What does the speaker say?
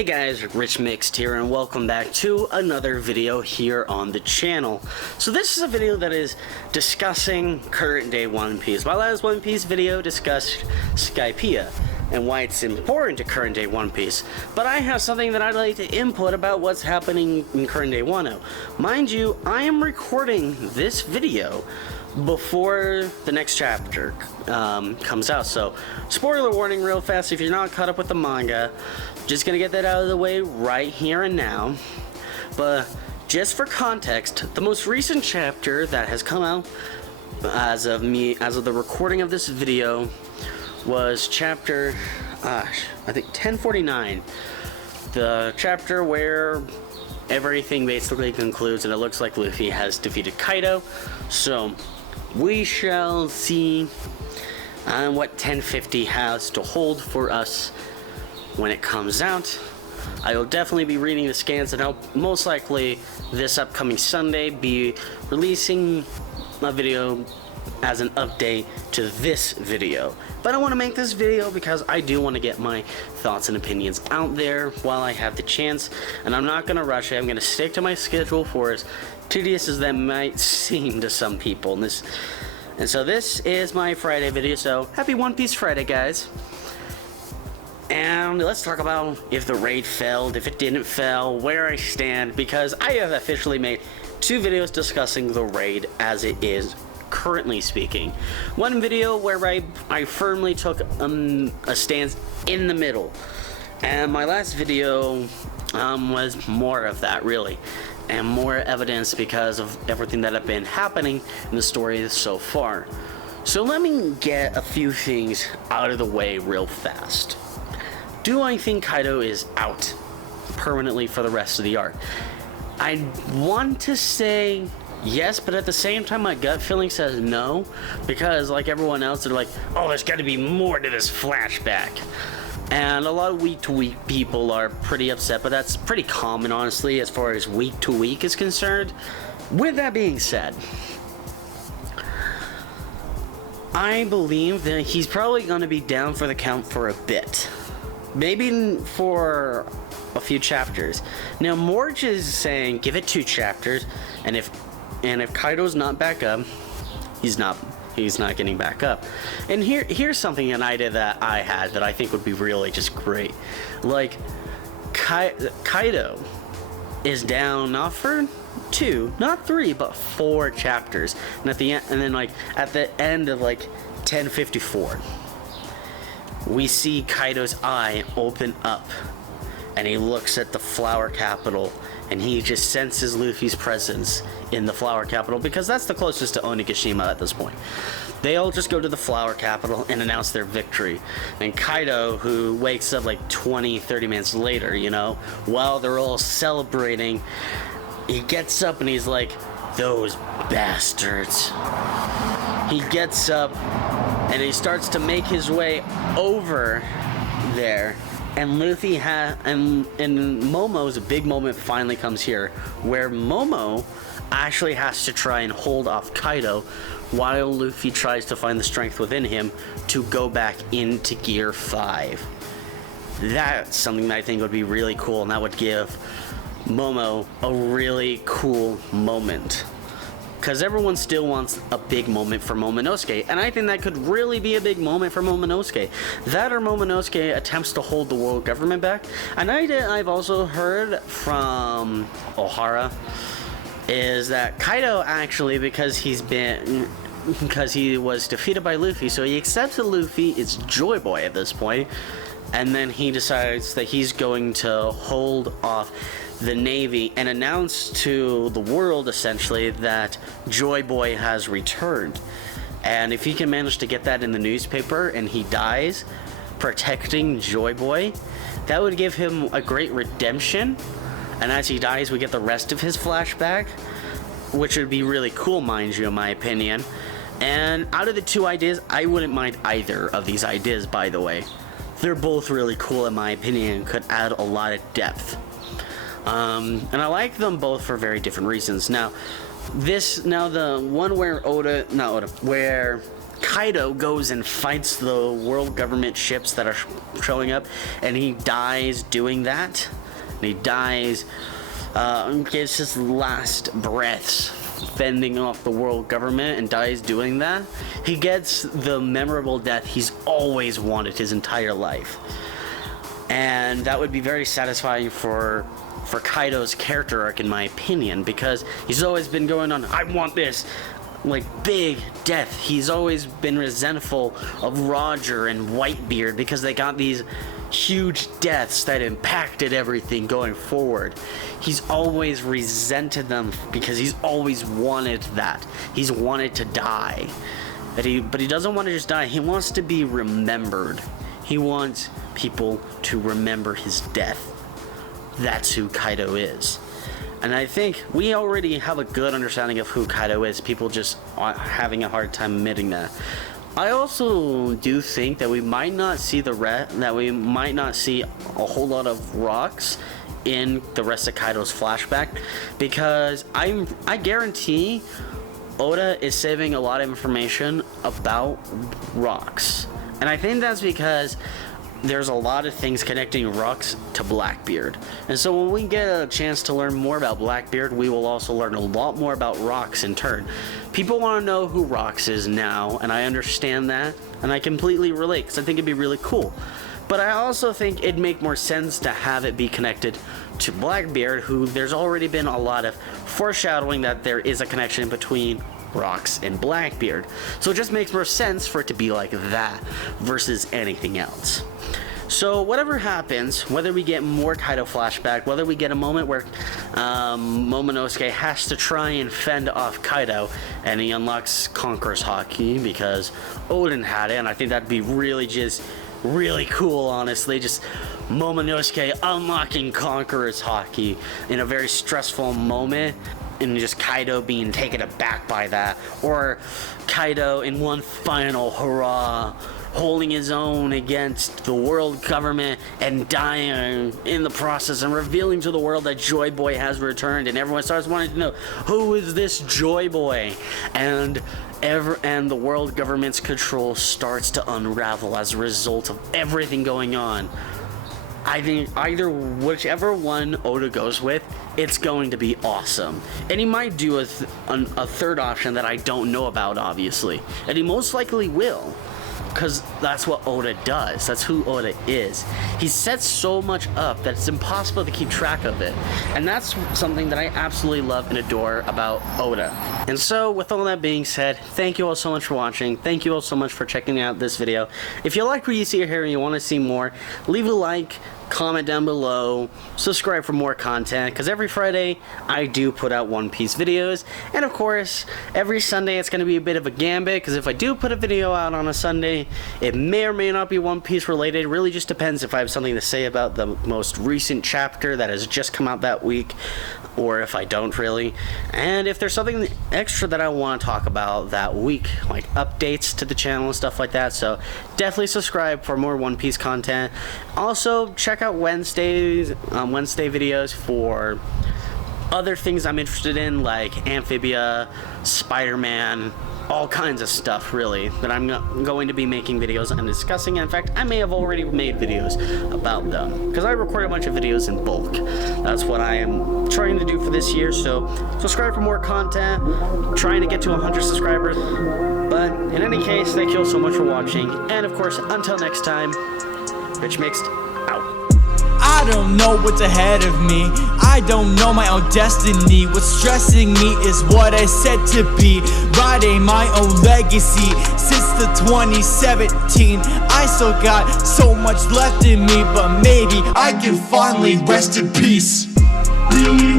Hey guys, Rich Mixed here, and welcome back to another video here on the channel. So this is a video that is discussing current day One Piece. My last One Piece video discussed Skypiea and why it's important to current day One Piece. But I have something that I'd like to input about what's happening in current day Wano. Mind you, I am recording this video before the next chapter comes out, so spoiler warning real fast if you're not caught up with the manga. Just gonna get that out of the way right here and now. But just for context, the most recent chapter that has come out as of the recording of this video was chapter I think 1049, the chapter where everything basically concludes and it looks like Luffy has defeated Kaido. So we shall see what 1050 has to hold for us when it comes out. I will definitely be reading the scans, and I'll most likely this upcoming Sunday be releasing a video as an update to this video. But I want to make this video because I do want to get my thoughts and opinions out there while I have the chance, and I'm not going to rush it. I'm going to stick to my schedule for as tedious as that might seem to some people. And so this is my Friday video, so happy One Piece Friday, guys. And let's talk about if the raid failed, if it didn't fail, where I stand, because I have officially made 2 videos discussing the raid as it is currently speaking. One video where I firmly took a stance in the middle, and my last video was more of that, really, and more evidence because of everything that have been happening in the story so far. So let me get a few things out of the way real fast. Do I think Kaido is out permanently for the rest of the arc? I want to say yes, but at the same time my gut feeling says no, because like everyone else, they're like, oh, there's got to be more to this flashback. And a lot of week-to-week people are pretty upset, but that's pretty common, honestly, as far as week-to-week is concerned. With that being said, I believe that he's probably going to be down for the count for a bit. Maybe for a few chapters. Now, Morj is saying give it 2 chapters, and if Kaido's not back up, he's not getting back up. And here's something an idea that I had that I think would be really just great. Like, Kaido is down not for 2, not 3, but 4 chapters. And at the end, and then like at the end of like 1054, we see Kaido's eye open up, and he looks at the flower capital, and he just senses Luffy's presence in the flower capital, because that's the closest to Onigashima at this point. They all just go to the flower capital and announce their victory. And Kaido, who wakes up like 20-30 minutes later, you know, while they're all celebrating, he gets up and he's like, those bastards. He gets up and he starts to make his way over there, and Luffy and Momo's big moment finally comes here, where Momo actually has to try and hold off Kaido while Luffy tries to find the strength within him to go back into Gear 5. That's something that I think would be really cool, and that would give Momo a really cool moment. Because everyone still wants a big moment for Momonosuke, and I think that could really be a big moment for Momonosuke. That or Momonosuke attempts to hold the world government back. And I've also heard from Ohara is that Kaido actually, because he was defeated by Luffy, so he accepts that Luffy is Joy Boy at this point, and then he decides that he's going to hold off the Navy and announce to the world essentially that Joy Boy has returned. And if he can manage to get that in the newspaper and he dies protecting Joy Boy, that would give him a great redemption. And as he dies, we get the rest of his flashback, which would be really cool, mind you, in my opinion. And out of the 2 ideas, I wouldn't mind either of these ideas, by the way. They're both really cool in my opinion and could add a lot of depth. And I like them both for very different reasons. Now the one where where Kaido goes and fights the world government ships that are showing up, and he dies doing that. And he dies, gets his last breaths fending off the world government and dies doing that. He gets the memorable death he's always wanted his entire life. And that would be very satisfying for Kaido's character arc, in my opinion, because he's always been going on, I want this, like, big death. He's always been resentful of Roger and Whitebeard because they got these huge deaths that impacted everything going forward. He's always resented them because he's always wanted that. He's wanted to die. But he doesn't want to just die. He wants to be remembered. He wants people to remember his death. That's who Kaido is. And I think we already have a good understanding of who Kaido is. People just are having a hard time admitting that. I also do think that we might not see a whole lot of rocks in the rest of Kaido's flashback, because I guarantee Oda is saving a lot of information about rocks. And I think that's because there's a lot of things connecting rocks to Blackbeard. And so when we get a chance to learn more about Blackbeard, we will also learn a lot more about rocks in turn. People want to know who Rocks is now, and I understand that, and I completely relate, because I think it'd be really cool. But I also think it'd make more sense to have it be connected to Blackbeard, who there's already been a lot of foreshadowing that there is a connection between Rocks and Blackbeard. So it just makes more sense for it to be like that versus anything else. So whatever happens, whether we get more Kaido flashback, whether we get a moment where Momonosuke has to try and fend off Kaido and he unlocks Conqueror's Haki because Odin had it, and I think that'd be really cool, honestly. Just Momonosuke unlocking Conqueror's Haki in a very stressful moment, and just Kaido being taken aback by that, or Kaido in one final hurrah holding his own against the world government and dying in the process, and revealing to the world that Joy Boy has returned, and everyone starts wanting to know, who is this Joy Boy? And the world government's control starts to unravel as a result of everything going on. I think whichever one Oda goes with, it's going to be awesome. And he might do a third option that I don't know about, obviously. And he most likely will, because that's what Oda does. That's who Oda is. He sets so much up that it's impossible to keep track of it. And that's something that I absolutely love and adore about Oda. And so, with all that being said, thank you all so much for watching. Thank you all so much for checking out this video. If you like what you see here and you want to see more, leave a like, comment down below, subscribe for more content, because every Friday I do put out One Piece videos, and of course every Sunday it's going to be a bit of a gambit, because if I do put a video out on a Sunday, it may or may not be One Piece related. It really just depends if I have something to say about the most recent chapter that has just come out that week, or if I don't really, and if there's something extra that I want to talk about that week, like updates to the channel and stuff like that. So definitely subscribe for more One Piece content. Also check out Wednesday videos for other things I'm interested in, like Amphibia, Spider-Man, all kinds of stuff, really, that I'm going to be making videos and discussing. In fact, I may have already made videos about them, because I record a bunch of videos in bulk. That's what I am trying to do for this year, so subscribe for more content. I'm trying to get to 100 subscribers. But in any case, thank you all so much for watching, and of course, until next time, viXil out. I don't know what's ahead of me. I don't know my own destiny. What's stressing me is what I said to be, writing my own legacy. Since the 2017, I still got so much left in me, but maybe I can finally rest in peace. Really